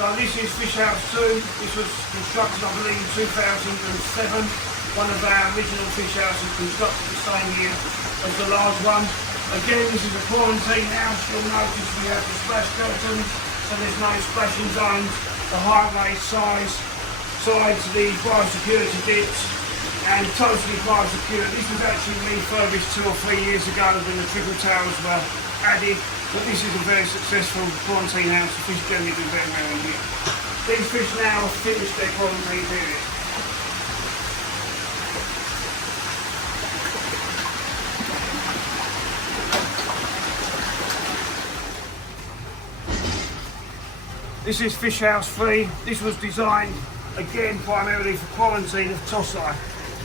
So this is Fish House 2. This was constructed, I believe, in 2007. One of our original fish houses constructed the same year as the large one. Again, this is a quarantine house. You'll notice we have the splash curtains, so there's no splashing zones. The high raised sides, the biosecurity dips, and totally biosecure. This was actually refurbished 2 or 3 years ago when the trickle towers were added, but this is a very successful quarantine house. The fish generally do very well in here. These fish now have finished their quarantine period. This is Fish House 3. This was designed again primarily for quarantine of Tosai.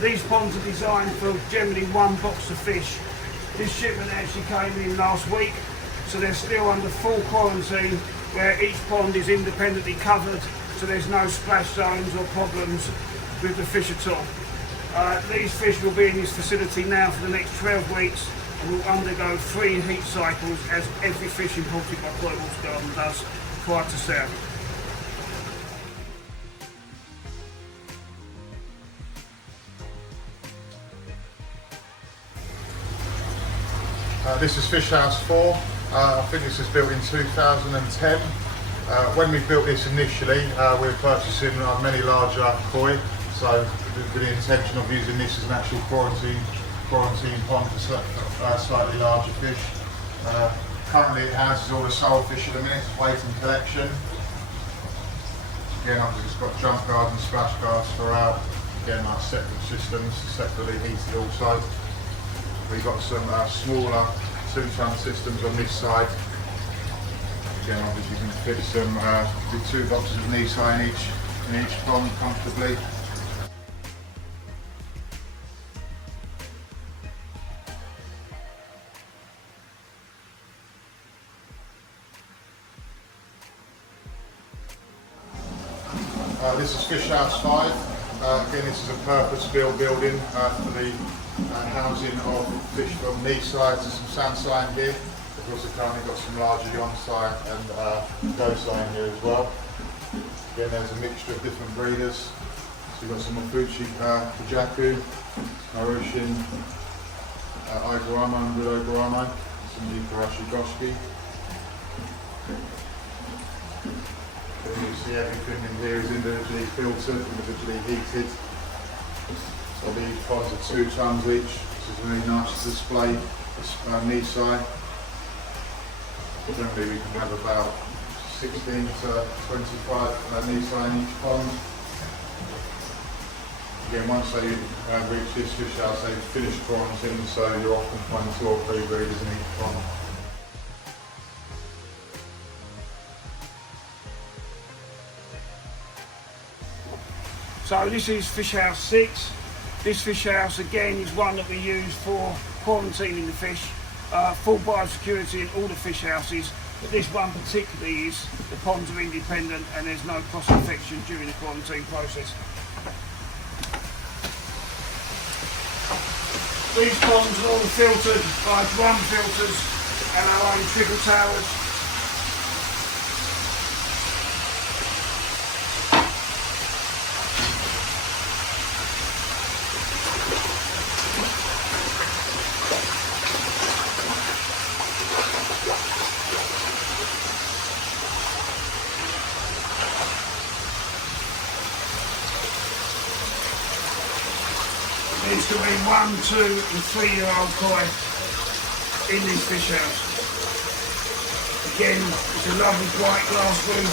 These ponds are designed for generally 1 box of fish. This shipment actually came in last week, so they're still under full quarantine where each pond is independently covered, so there's no splash zones or problems with the fish at all. These fish will be in this facility now for the next 12 weeks and will undergo 3 heat cycles as every fish imported by Koi Water Garden does prior to sale. This is Fish House 4. I think this was built in 2010. When we built this initially, we were purchasing many larger koi, so with the intention of using this as an actual quarantine pond for slightly larger fish. Currently it houses all the sold fish at the minute, it's waiting collection. Again, I've just got jump guards and splash guards throughout. Again, like separate systems, separately heated also. We've got some smaller 2-ton systems on this side. Again, obviously you can fit some with 2 boxes of Nisai in each pond comfortably. This is Fish House 5. Again, this is a purpose-built building for the housing of fish from Nisai to some Sansai in here. We've also currently got some larger Yonsai and Gosai in here as well. Again, there's a mixture of different breeders. So we've got some Mafuchi Kujaku, Marushin, Igorama and Blue Igorama, some Yukarashi Goshki. You see everything in here is individually filtered, individually heated. So these ponds are 2 tons each. This is a really nice display of Nisai. Generally we can have about 16 to 25 Nisai in each pond. Again, once they reach this fish house, they finish quarantine, so you're often finding 2 or 3 breeders in each pond. So this is Fish House 6. This fish house again is one that we use for quarantining the fish. Full biosecurity in all the fish houses, but this one particularly is, the ponds are independent and there's no cross-infection during the quarantine process. These ponds are all filtered by drum filters and our own trickle towers. There's going to be 1, 2 and 3-year-old koi in this fish house. Again, it's a lovely bright glass roof.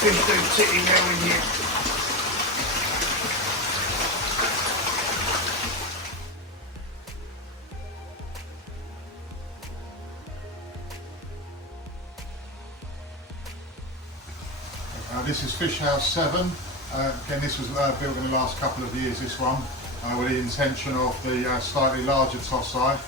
Fish do particularly well in here. This is Fish House 7. Again, this was built in the last couple of years, this one, with the intention of the slightly larger Tosai.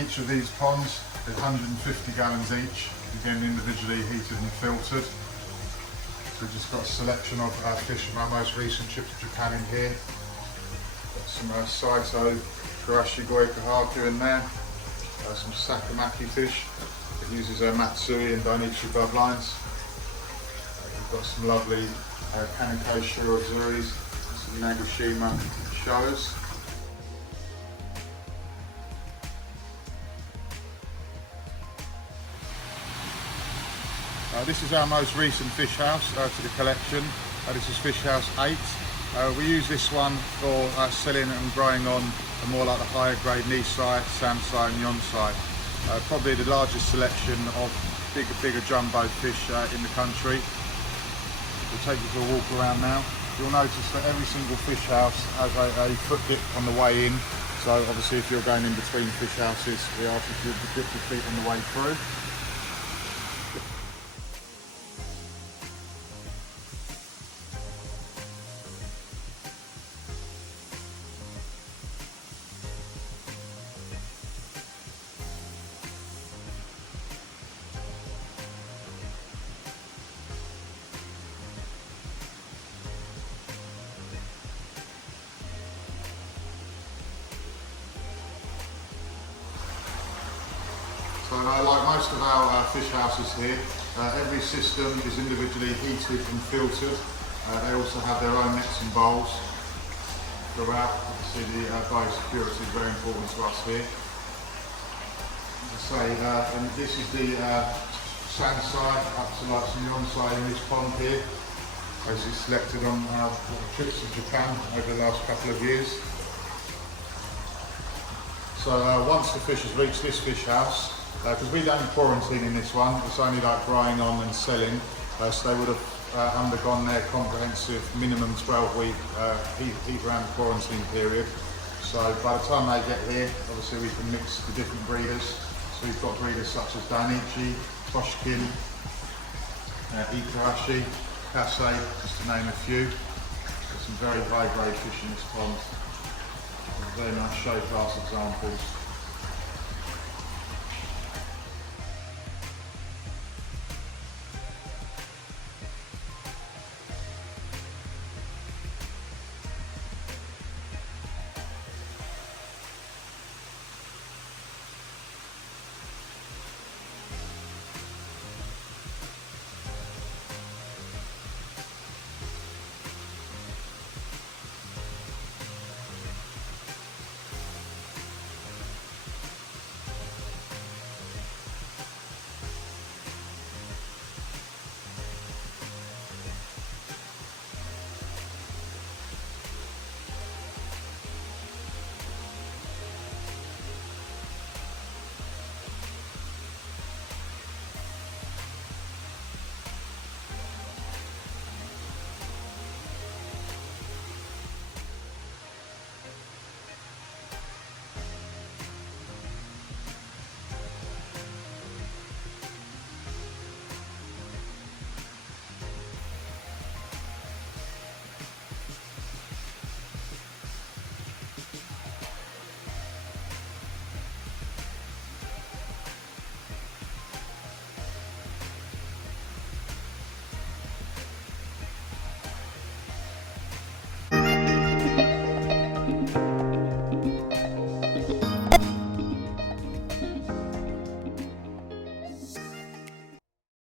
Each of these ponds is 150 gallons each, again individually heated and filtered. So we've just got a selection of fish from our most recent trip to Japan in here. Got some Saito, Kurashigoi Kahaku in there, some Sakamaki fish. It uses Matsui and Dainichi bloodlines. got some lovely Kanekosha or Azuris, some Nagoshima shows. This is our most recent fish house to the collection. This is fish house 8. We use this one for selling and growing on more like the higher grade Nisai, Sansai and Yonsai. Probably the largest selection of bigger jumbo fish in the country. We'll take you for a walk around now. You'll notice that every single fish house has a foot dip on the way in. So obviously if you're going in between fish houses, we ask you to dip your feet on the way through. So like most of our fish houses here, every system is individually heated and filtered. They also have their own nets and bowls throughout. You can see the biosecurity is very important to us here. As I say, and this is the Sansai up to like some Yonsai in this pond here. Basically selected on trips to Japan over the last couple of years. So once the fish has reached this fish house, because we don't quarantine in this one, it's only like growing on and selling, so they would have undergone their comprehensive minimum 12-week heat around quarantine period. So by the time they get here, obviously we can mix the different breeders. So we've got breeders such as Dainichi, Toshkin, Ikarashi, Kasei, just to name a few. Got some very high grade fish in this pond. Some very nice show class examples.